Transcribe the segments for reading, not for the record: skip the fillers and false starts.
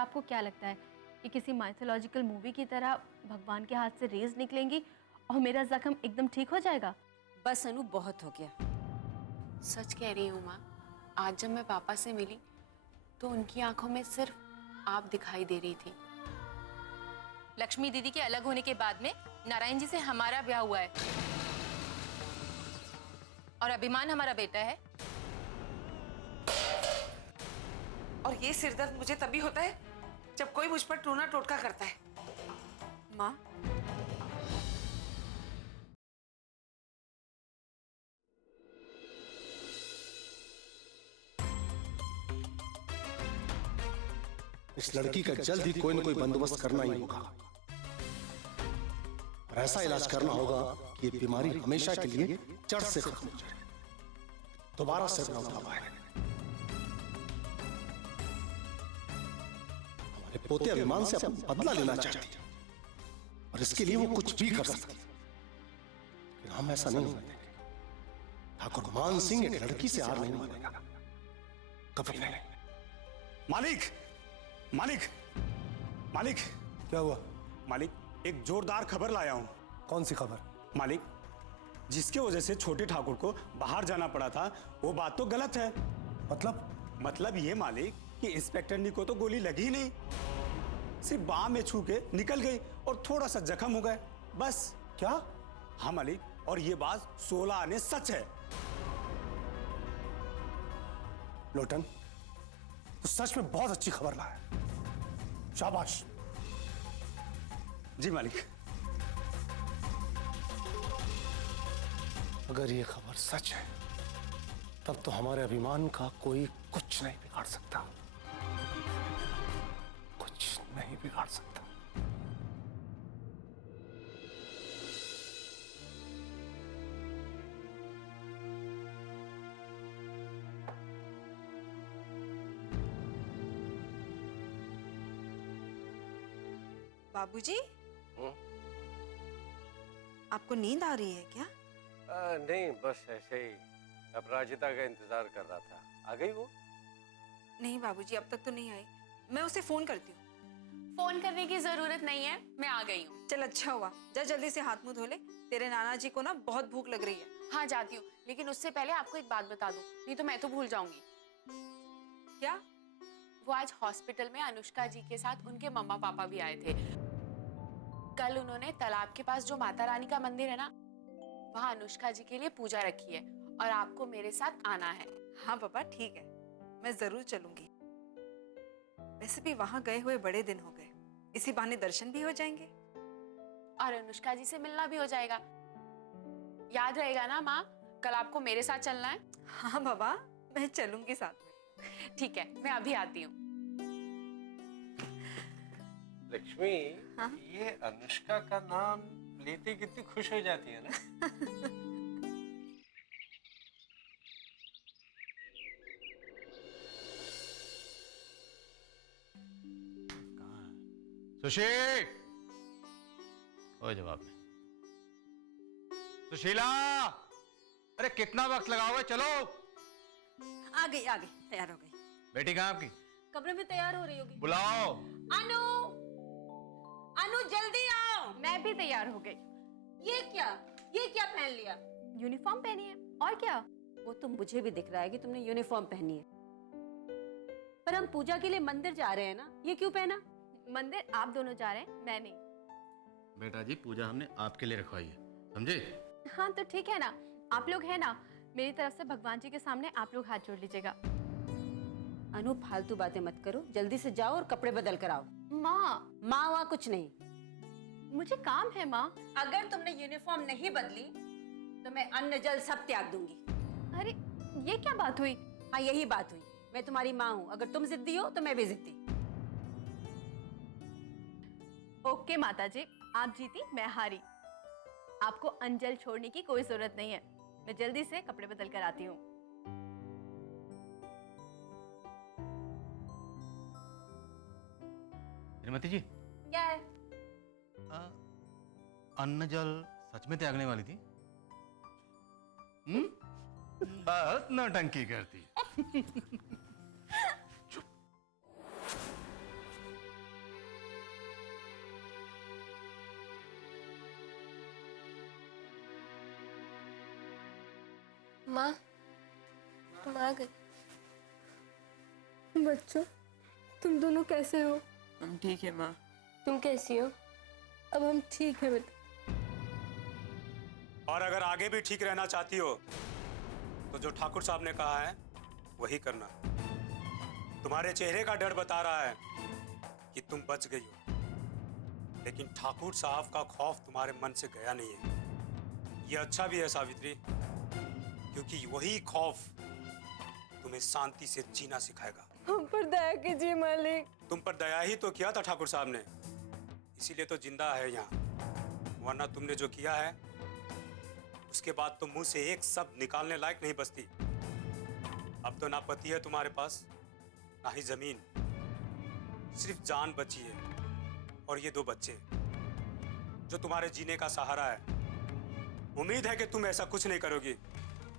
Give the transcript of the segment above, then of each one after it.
आपको क्या लगता है कि किसी माइथोलॉजिकल मूवी की तरह भगवान के हाथ से रेज निकलेंगी और मेरा जख्म एकदम ठीक हो जाएगा? बस अनु, बहुत हो गया। सच कह रही हूँ माँ, आज जब मैं पापा से मिली तो उनकी आंखों में सिर्फ आप दिखाई दे रही थी। लक्ष्मी दीदी के अलग होने के बाद में नारायण जी से हमारा ब्याह हुआ है और अभिमान हमारा बेटा है। और ये सिरदर्द मुझे तभी होता है जब कोई मुझ पर टूना टोटका करता है। माँ, इस लड़की का जल्द ही कोई न कोई बंदोबस्त करना ही होगा और ऐसा इलाज करना होगा कि ये बीमारी हमेशा के लिए जड़ से खत्म हो जाए, दोबारा सिर न उठा पाए। हमारे पोते अभिमान से अपना बदला लेना चाहती है और इसके लिए वो कुछ भी कर सकती है, लेकिन हम ऐसा नहीं होने देंगे। ठाकुर मान सिंह एक लड़की से हार नहीं मानेगा, कभी नहीं। मालिक, मालिक, मालिक। क्या हुआ? मालिक, एक जोरदार खबर लाया हूं। कौन सी खबर? मालिक, जिसके वजह से छोटे ठाकुर को बाहर जाना पड़ा था वो बात तो गलत है। मतलब ये मालिक कि इंस्पेक्टर निको तो गोली लगी ही नहीं, सिर्फ बाह में छू के निकल गई और थोड़ा सा जख्म हो गए, बस। क्या? हाँ मालिक, और ये बात 16 आने सच है। लोटन, तो सच में बहुत अच्छी खबर लाया, शाबाश। जी मालिक। अगर ये खबर सच है तब तो हमारे अभिमान का कोई कुछ नहीं बिगाड़ सकता, कुछ नहीं बिगाड़ सकता। बाबूजी, आपको नींद आ रही है क्या? नहीं, बस ऐसे ही अपराजिता का इंतजार कर रहा था। आ गई वो? नहीं बाबूजी, अब तक तो नहीं आई। मैं उसे फोन करती हूँ। फोन करने की जरूरत नहीं है, मैं आ गई हूँ। चल अच्छा हुआ, जा जल्दी से हाथ मुंह धो ले, तेरे नाना जी को ना बहुत भूख लग रही है। हाँ जाती हूँ, लेकिन उससे पहले आपको एक बात बता दूं, नहीं तो मैं तो भूल जाऊंगी। क्या? वो आज हॉस्पिटल में अनुष्का जी के साथ उनके मम्मा पापा भी आए थे। कल उन्होंने तालाब के पास जो माता रानी का मंदिर है ना, वहाँ अनुष्का जी के लिए पूजा रखी है और आपको मेरे साथ आना है। हाँ पापा, ठीक है, मैं जरूर चलूंगी। वैसे भी वहां गए हुए बड़े दिन हो गए, इसी बहाने दर्शन भी हो जाएंगे और अनुष्का जी से मिलना भी हो जाएगा। याद रहेगा ना माँ, कल आपको मेरे साथ चलना है। हाँ बाबा, मैं चलूंगी साथ में। ठीक है, मैं अभी आती हूँ। लक्ष्मी, हाँ? ये अनुष्का का नाम लेते कितनी खुश हो जाती है ना। सुशी, कोई जवाब नहीं। सुशीला, अरे कितना वक्त लगाओगे? चलो। आ गई, तैयार हो गई। बेटी कहाँ आपकी? कमरे में तैयार हो रही होगी। बुलाओ। अनु जल्दी आओ। मैं भी तैयार हो गई। ये क्या पहन लिया? यूनिफॉर्म पहनी है, और क्या? वो तो मुझे भी दिख रहा है कि तुमने यूनिफॉर्म पहनी है, पर हम पूजा के लिए मंदिर जा रहे हैं ना, ये क्यों पहना? मंदिर आप दोनों जा रहे हैं, मैं नहीं। बेटा जी, पूजा हमने आपके लिए रखवाई है, समझे? हाँ तो ठीक है ना, आप लोग हैं ना, मेरी तरफ से भगवान जी के सामने आप लोग हाथ जोड़ लीजिएगा। अनु, फालतू बातें मत करो, जल्दी से जाओ और कपड़े बदल कर आओ। माँ, वहाँ कुछ नहीं, मुझे काम है माँ। अगर तुमने यूनिफॉर्म नहीं बदली तो मैं अन्न जल सब त्याग दूंगी। अरे ये क्या बात हुई? हाँ यही बात हुई, मैं तुम्हारी माँ हूँ, अगर तुम जिद्दी हो तो मैं भी जिद्दी। ओके माता जी, आप जीती मैं हारी, आपको अंजल छोड़ने की कोई जरूरत नहीं है। मैं जल्दी से कपड़े बदल कर आती हूँ। श्रीमती जी, क्या है? अन्न जल सच में त्यागने वाली थी? बहुत नौटंकी करती। माँ, तुम आ गई। बच्चों, तुम दोनों कैसे हो? हम ठीक है माँ। तुम कैसी हो? अब हम ठीक है बेटा। और अगर आगे भी ठीक रहना चाहती हो तो जो ठाकुर साहब ने कहा है वही करना। तुम्हारे चेहरे का डर बता रहा है कि तुम बच गई हो, लेकिन ठाकुर साहब का खौफ तुम्हारे मन से गया नहीं है। ये अच्छा भी है सावित्री, क्योंकि वही खौफ तुम्हें शांति से जीना सिखाएगा। हम पर दया कीजिए मालिक। तुम पर दया ही तो किया था ठाकुर साहब ने, इसीलिए तो जिंदा है यहाँ। वरना तुमने जो किया है उसके बाद तो मुंह से एक शब्द निकालने लायक नहीं बचती। अब तो ना पति है तुम्हारे पास, ना ही जमीन, सिर्फ जान बची है और ये 2 बच्चे जो तुम्हारे जीने का सहारा है। उम्मीद है कि तुम ऐसा कुछ नहीं करोगी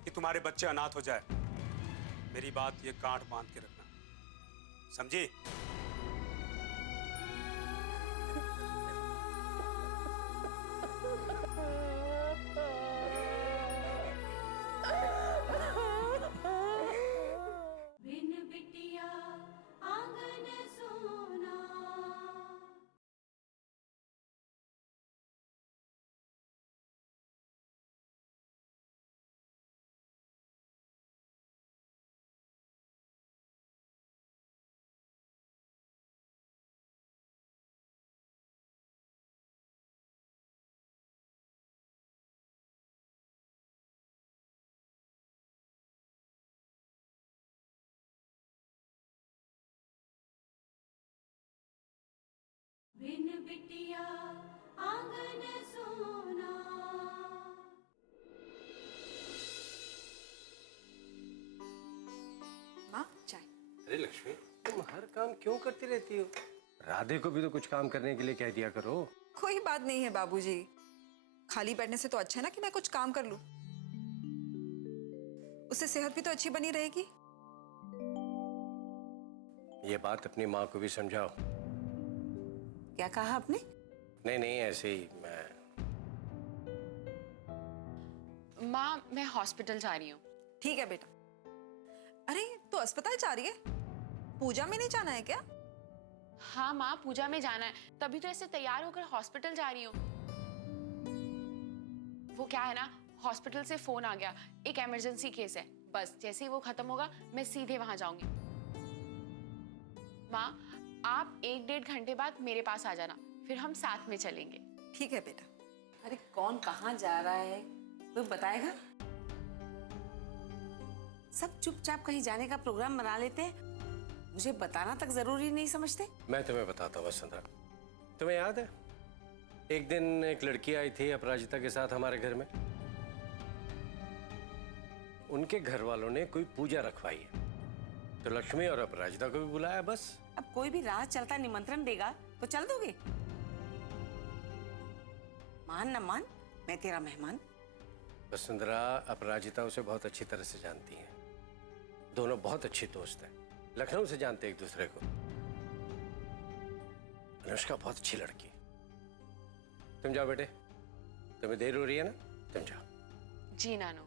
कि तुम्हारे बच्चे अनाथ हो जाए। मेरी बात ये गांठ बांध के रखना, समझी? बिन बिटिया आंगन सोना। माँ, चाय। अरे लक्ष्मी, तुम हर काम क्यों करती रहती हो? राधे को भी तो कुछ काम करने के लिए कह दिया करो। कोई बात नहीं है बाबूजी, खाली बैठने से तो अच्छा है ना कि मैं कुछ काम कर लूं। उससे सेहत भी तो अच्छी बनी रहेगी। ये बात अपनी माँ को भी समझाओ। क्या कहा आपने? नहीं ऐसे ही माँ, मैं हॉस्पिटल जा रही हूँ। ठीक है बेटा। अरे तो अस्पताल जा रही है? पूजा में नहीं जाना है क्या? हाँ माँ, पूजा में जाना है, तभी तो ऐसे तैयार होकर हॉस्पिटल जा रही हूँ। वो क्या है ना, हॉस्पिटल से फोन आ गया, एक इमरजेंसी केस है। बस जैसे ही वो खत्म होगा मैं सीधे वहां जाऊंगी। माँ, आप 1-1.5 घंटे बाद मेरे पास आ जाना, फिर हम साथ में चलेंगे। ठीक है बेटा। अरे कौन कहाँ जा रहा है, कोई बताएगा? सब चुपचाप कहीं जाने का प्रोग्राम बना लेते हैं, मुझे बताना तक जरूरी नहीं समझते। मैं तुम्हें बताता हूँ वसुंधरा। तुम्हें याद है एक दिन एक लड़की आई थी अपराजिता के साथ हमारे घर में? उनके घर वालों ने कोई पूजा रखवाई है, तो लक्ष्मी और अपराजिता को भी बुलाया। बस अब कोई भी राह चलता निमंत्रण देगा तो चल दोगे? मान न मान, मैं तेरा मेहमान। वसुंधरा, अपराजिता उसे बहुत अच्छी तरह से जानती है। दोनों बहुत अच्छी दोस्त हैं, लखनऊ से जानते एक दूसरे को। अनुष्का बहुत अच्छी लड़की। तुम जाओ बेटे, तुम्हें देर हो रही है ना, तुम जाओ। जी नानू।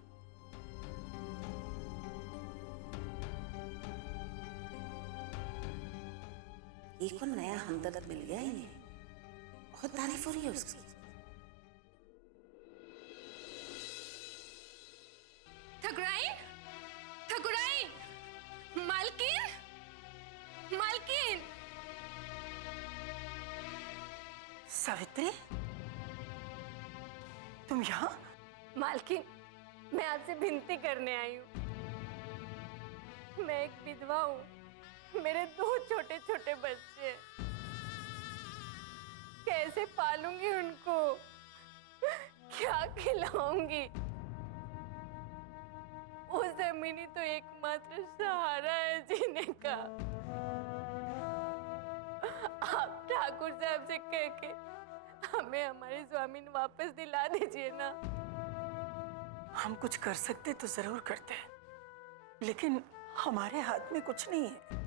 एक और नया हमदर्द मिल गया इन्हें, बहुत तारीफ हो रही है उसकी। ठकुराइन, ठकुराइन, मालकिन, मालकिन। सावित्री, तुम यहाँ? मालकिन, मैं आपसे विनती करने आई हूँ। मैं एक विधवा हूँ, मेरे 2 छोटे छोटे बच्चे हैं। कैसे पालूंगी उनको? क्या खिलाऊंगी? वो जमीनी तो एकमात्र सहारा है जीने का। आप ठाकुर साहब से कह के हमें हमारी जमीन वापस दिला दीजिए ना। हम कुछ कर सकते तो जरूर करते, लेकिन हमारे हाथ में कुछ नहीं है।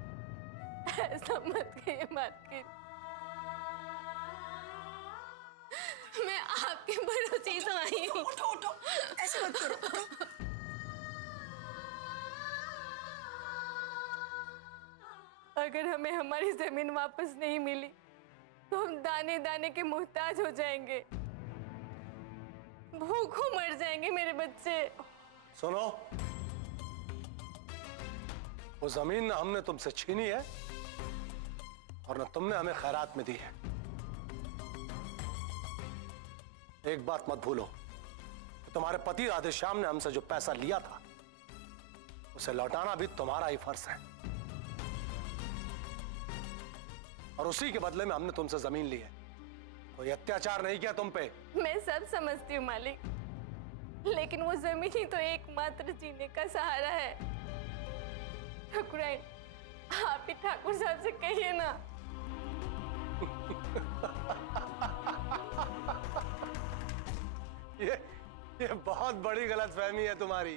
ऐसा मत कहिए मालकिन, मैं आपके भरोसे ही तो आई हूँ। उठो उठो, ऐसे मत करो। उठो। अगर हमें हमारी जमीन वापस नहीं मिली तो हम दाने दाने के मोहताज हो जाएंगे, भूखों मर जाएंगे मेरे बच्चे। सुनो, वो जमीन ना हमने तुमसे छीनी है और न तुमने हमें खैरात में दी है। एक बात मत भूलो, तुम्हारे पति राधेश्याम ने हमसे जो पैसा लिया था उसे लौटाना भी तुम्हारा ही फर्ज है, और उसी के बदले में हमने तुमसे जमीन ली है। कोई अत्याचार नहीं किया तुम पे। मैं सब समझती हूँ मालिक, लेकिन वो जमीन ही तो एकमात्र जीने का सहारा है। ठाकुराइन, आप ही ठाकुर साहब से कहिए ना। ये बहुत बड़ी गलतफहमी है तुम्हारी।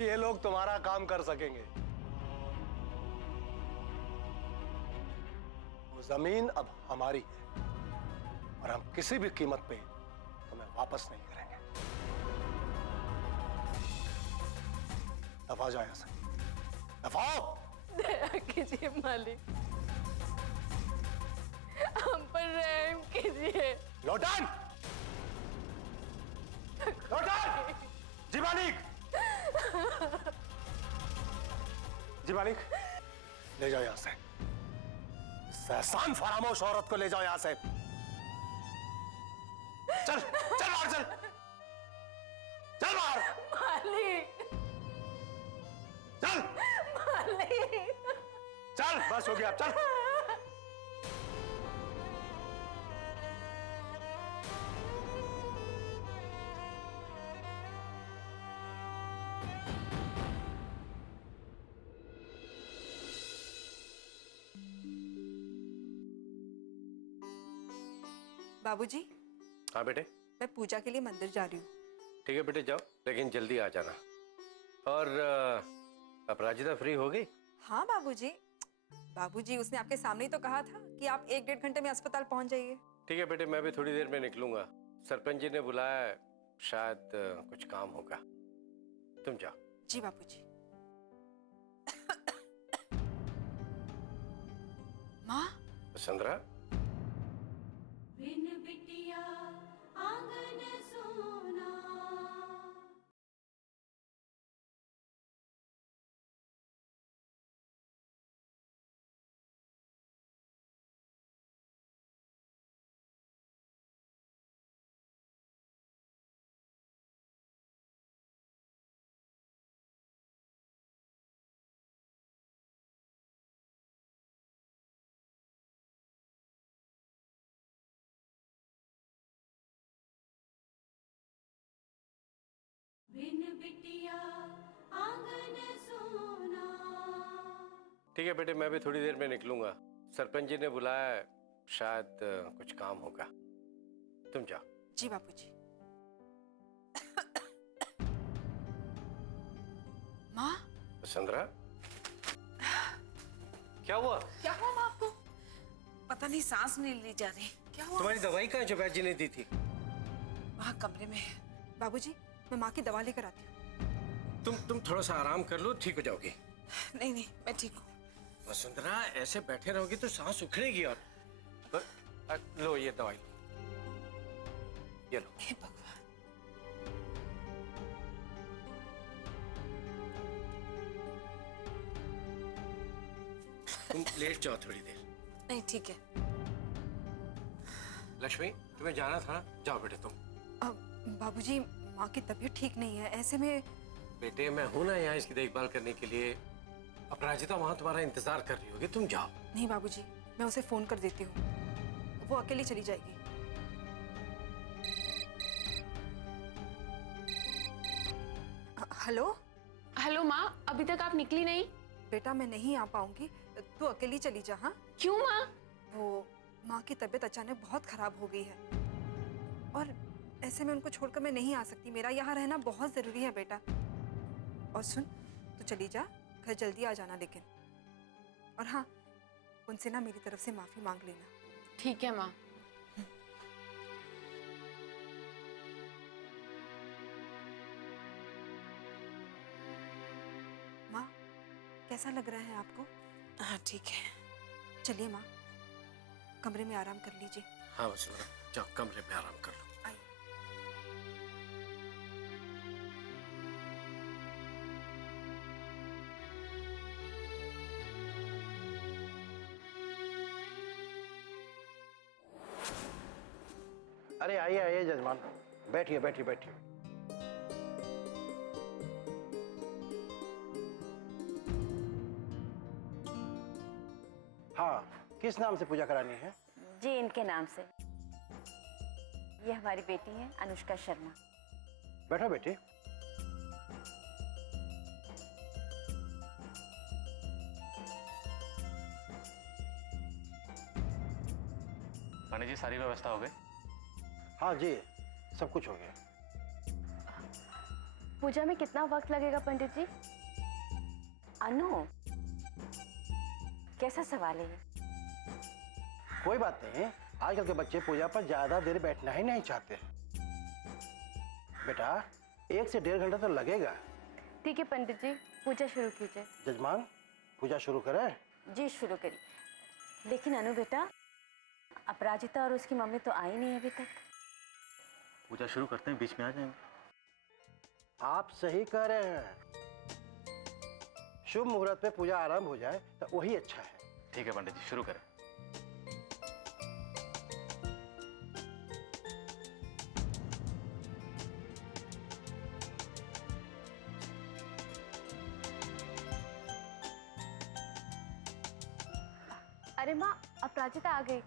ये लोग तुम्हारा काम कर सकेंगे। वो जमीन अब हमारी है और हम किसी भी कीमत पे तुम्हें वापस नहीं करेंगे। दफा जाओ यहां से, दफाओ। दया कीजिए मालिक, हम पर रहम कीजिए। लौटान, लौटान। जी मालिक, जी मालिक, ले जाओ यहां से। एहसान फरामोश औरत को ले जाओ यहां से। चल चल बाहर, चल चल बाहर। मालिक, चल मालिक, चल, बस हो गया, अब चल। बाबूजी, हाँ बेटे। मैं पूजा के लिए मंदिर जा रही हूँ। ठीक है बेटे, जाओ, लेकिन जल्दी आ जाना। और अपराजिता फ्री हो गई? हाँ बाबूजी, बाबूजी उसने आपके सामने ही तो कहा था कि आप 1-1.5 घंटे में अस्पताल पहुंच जाइए। ठीक है बेटे, मैं भी थोड़ी देर में निकलूंगा। सरपंच जी ने बुलाया है, शायद कुछ काम होगा। तुम जाओ। जी बाबूजी। माँ, वसुंधरा, ठीक है बेटे, मैं भी थोड़ी देर में निकलूंगा। सरपंच जी ने बुलाया है, शायद कुछ काम होगा। तुम जाओ। जी बाबूजी। माँ, वसुंधरा, क्या हुआ? क्या हुआ माँ आपको? पता नहीं, सांस नहीं ली जा रही। क्या हुआ? तुम्हारी दवाई कहाँ जो वैद्य जी ने दी थी? वहाँ कमरे में है। बाबूजी, मैं माँ की दवा लेकर आती हूँ। तुम थोड़ा सा आराम कर लो, ठीक हो जाओगी। नहीं नहीं, मैं ठीक हूँ। वसुंधरा, ऐसे बैठे रहोगी तो सांस उखड़ेगी। और लो ये दवाई, ये लो। हे भगवान। तुम लेट जाओ थोड़ी देर। नहीं, ठीक है। लक्ष्मी, तुम्हें जाना था ना, जाओ बेटे तुम। बाबूजी, माँ की तबीयत ठीक नहीं है, ऐसे में। बेटे, मैं हूं ना यहाँ इसकी देखभाल करने के लिए। अपराजिता वहां तुम्हारा इंतजार कर रही होगी, तुम जाओ। नहीं बाबूजी, मैं उसे फोन कर देती हूँ, वो अकेली चली जाएगी। हेलो। हेलो माँ, अभी तक आप निकली नहीं? बेटा, मैं नहीं आ पाऊंगी, तू अकेली चली जा। हाँ? क्यों माँ? वो माँ की तबीयत अचानक बहुत खराब हो गई है और ऐसे में उनको छोड़कर मैं नहीं आ सकती। मेरा यहाँ रहना बहुत जरूरी है बेटा। और सुन, तू चली जा, घर जल्दी आ जाना लेकिन। और हाँ, उनसे ना मेरी तरफ से माफी मांग लेना। ठीक है माँ। माँ, कैसा लग रहा है आपको? हाँ ठीक है। चलिए माँ, कमरे में आराम कर लीजिए। हाँ वसुंधरा, जाओ कमरे में आराम कर लो। अरे आइए आइए जजमान, बैठिए बैठिए बैठिए। हाँ, किस नाम से पूजा करानी है? जी इनके नाम से। ये हमारी बेटी है अनुष्का शर्मा। बैठो बेटी। पंडित जी सारी व्यवस्था हो गई? हाँ जी, सब कुछ हो गया। पूजा में कितना वक्त लगेगा पंडित जी? अनु, कैसा सवाल है ये? कोई बात नहीं, आजकल के बच्चे पूजा पर ज्यादा देर बैठना ही नहीं चाहते। बेटा 1 से 1.5 घंटा तो लगेगा। ठीक है पंडित जी, पूजा शुरू कीजिए। जजमान, पूजा शुरू करें? जी शुरू करिए। लेकिन अनु बेटा, अपराजिता और उसकी मम्मी तो आई नहीं अभी तक। पूजा शुरू करते हैं, बीच में आ जाएंगे। आप सही कह रहे हैं। शुभ मुहूर्त पे पूजा आरंभ हो जाए तो वही अच्छा है। ठीक है पंडित जी, शुरू करें। अरे माँ, अपराजिता आ गई।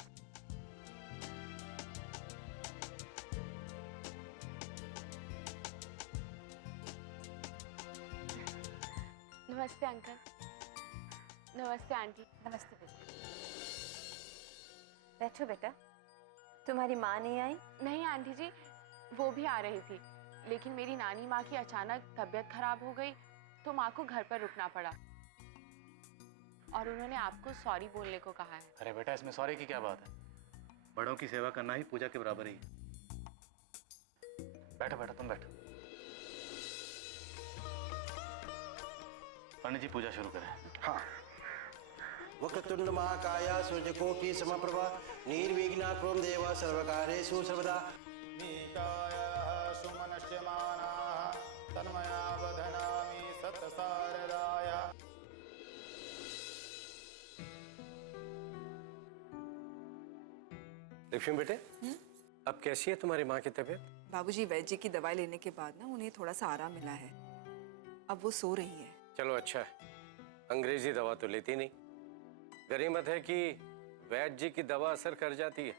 नमस्ते अंकल। नमस्ते आंटी। नमस्ते बेटा। बैठो बेटा। तुम्हारी माँ नहीं आई? नहीं आंटी जी, वो भी आ रही थी, लेकिन मेरी नानी माँ की अचानक तबीयत खराब हो गई तो माँ को घर पर रुकना पड़ा और उन्होंने आपको सॉरी बोलने को कहा है। अरे बेटा, इसमें सॉरी की क्या बात है? बड़ों की सेवा करना ही पूजा के बराबर ही है। बैठो बैठो, तुम बैठो। पंडित जी पूजा शुरू करें। हाँ। वक्रतुंड महाकाय सूर्यकोटि समप्रभा निर्विघ्ना कुरु देवा सर्वकार्येषु सर्वदा। निकायः सुमनस्यमानाः तन्मया वदनामि सत्सारदाय। लक्ष्मी बेटे, अब कैसी है तुम्हारी माँ की तबीयत? बाबूजी, वैद्य जी की दवाई लेने के बाद ना उन्हें थोड़ा सा आराम मिला है। अब वो सो रही है। चलो अच्छा है, अंग्रेजी दवा तो लेती नहीं। गनीमत है कि वैद्य जी की दवा असर कर जाती है।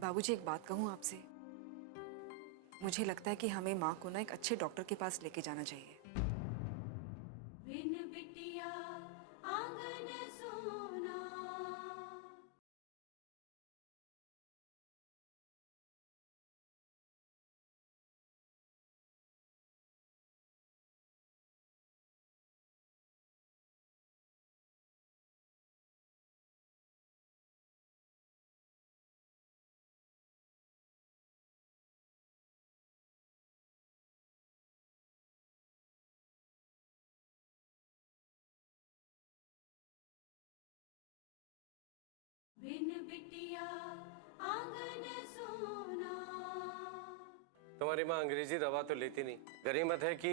बाबूजी, एक बात कहूँ आपसे, मुझे लगता है कि हमें माँ को ना एक अच्छे डॉक्टर के पास लेके जाना चाहिए। तुम्हारी माँ अंग्रेजी दवा तो लेती नहीं। गनीमत है कि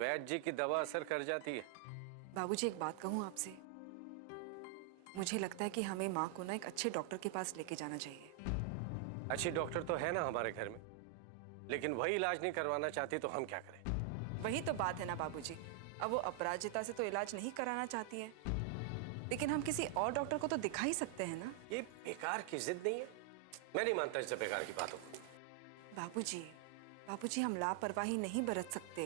वैद्य जी की दवा असर कर जाती है। बाबूजी, एक बात कहूँ आपसे, मुझे लगता है कि हमें माँ को ना एक अच्छे डॉक्टर के पास लेके जाना चाहिए। अच्छी डॉक्टर तो है ना हमारे घर में, लेकिन वही इलाज नहीं करवाना चाहती तो हम क्या करें? वही तो बात है ना बाबूजी। अब वो अपराजिता से तो इलाज नहीं कराना चाहती है, लेकिन हम किसी और डॉक्टर को तो दिखा ही सकते हैं ना। ये बेकार की जिद नहीं है। मैं नहीं मानता इस बेकार की बातों को। बाबूजी, हम लापरवाही नहीं बरत सकते।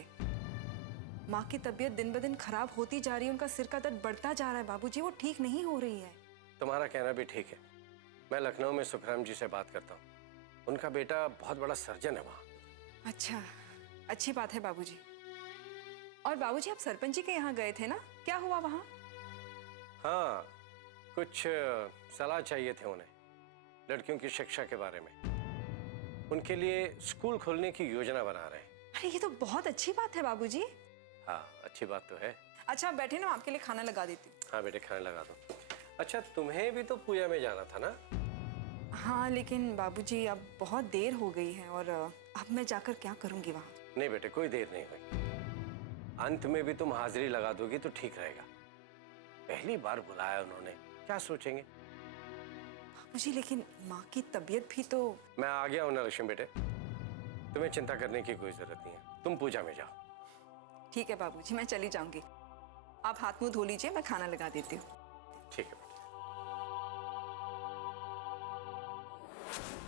माँ की तबीयत दिन ब दिन खराब होती जा रही है, उनका सिर का दर्द बढ़ता जा रहा है बाबूजी, वो ठीक नहीं हो रही है। तुम्हारा कहना भी ठीक है। मैं लखनऊ में सुखराम जी से बात करता हूँ, उनका बेटा बहुत बड़ा सर्जन है वहाँ। अच्छा, अच्छी बात है बाबूजी। और बाबूजी, आप सरपंच जी के यहाँ गए थे ना, क्या हुआ वहाँ? हाँ, कुछ सलाह चाहिए थे उन्हें लड़कियों की शिक्षा के बारे में। उनके लिए स्कूल खोलने की योजना बना रहे हैं। अरे ये तो बहुत अच्छी बात है बाबूजी। हाँ, अच्छी बात तो है। अच्छा आप बैठे ना, मैं आपके लिए खाना लगा देती हूँ। हाँ बेटे खाने लगा दो। अच्छा तुम्हें भी तो पूजा में जाना था ना? हाँ लेकिन बाबूजी अब बहुत देर हो गई है और अब मैं जाकर क्या करूँगी वहाँ? नहीं बेटे कोई देर नहीं हुई, अंत में भी तुम हाजिरी लगा दोगी तो ठीक रहेगा। पहली बार बुलाया उन्होंने, क्या सोचेंगे? बाबूजी लेकिन माँ की तबीयत भी तो। मैं आ गया हूं ना लक्ष्मी बेटे, तुम्हें चिंता करने की कोई जरूरत नहीं है, तुम पूजा में जाओ। ठीक है बाबूजी, मैं चली जाऊंगी, आप हाथ मुंह धो लीजिए, मैं खाना लगा देती हूँ। ठीक है बेटे।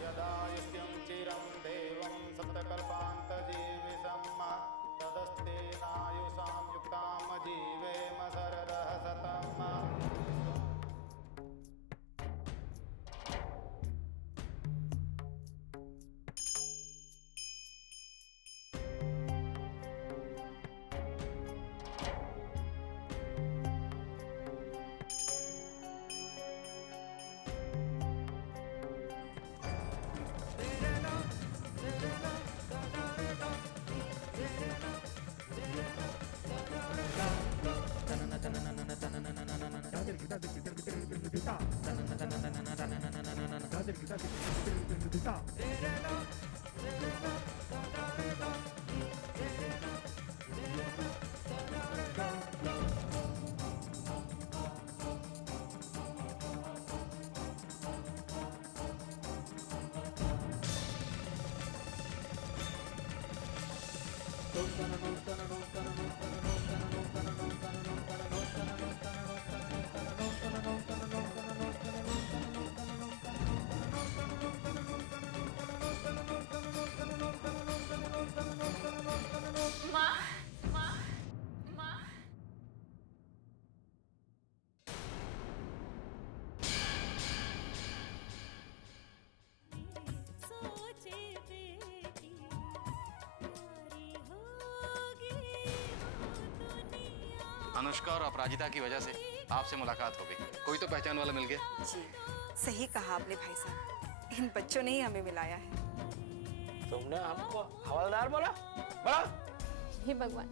यदा युष्यं चिरं देवं सप्तकल्पान्तजीविषं तदस्तेनायुषां युक्तां जीवेम शरदः शतम्। अनुष्का और अपराजिता की वजह से आपसे मुलाकात हो गई, कोई तो पहचान वाला मिल गया। जी सही कहा आपने भाई साहब, इन बच्चों ने ही हमें मिलाया है। तुमने हमको हवलदार बोला? बोला? हे भगवान,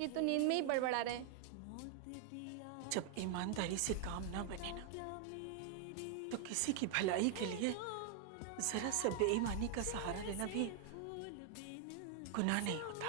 ये तो नींद में ही बड़बड़ा रहे हैं। जब ईमानदारी से काम ना बने ना, तो किसी की भलाई के लिए जरा सा बेईमानी का सहारा लेना भी गुनाह नहीं होता।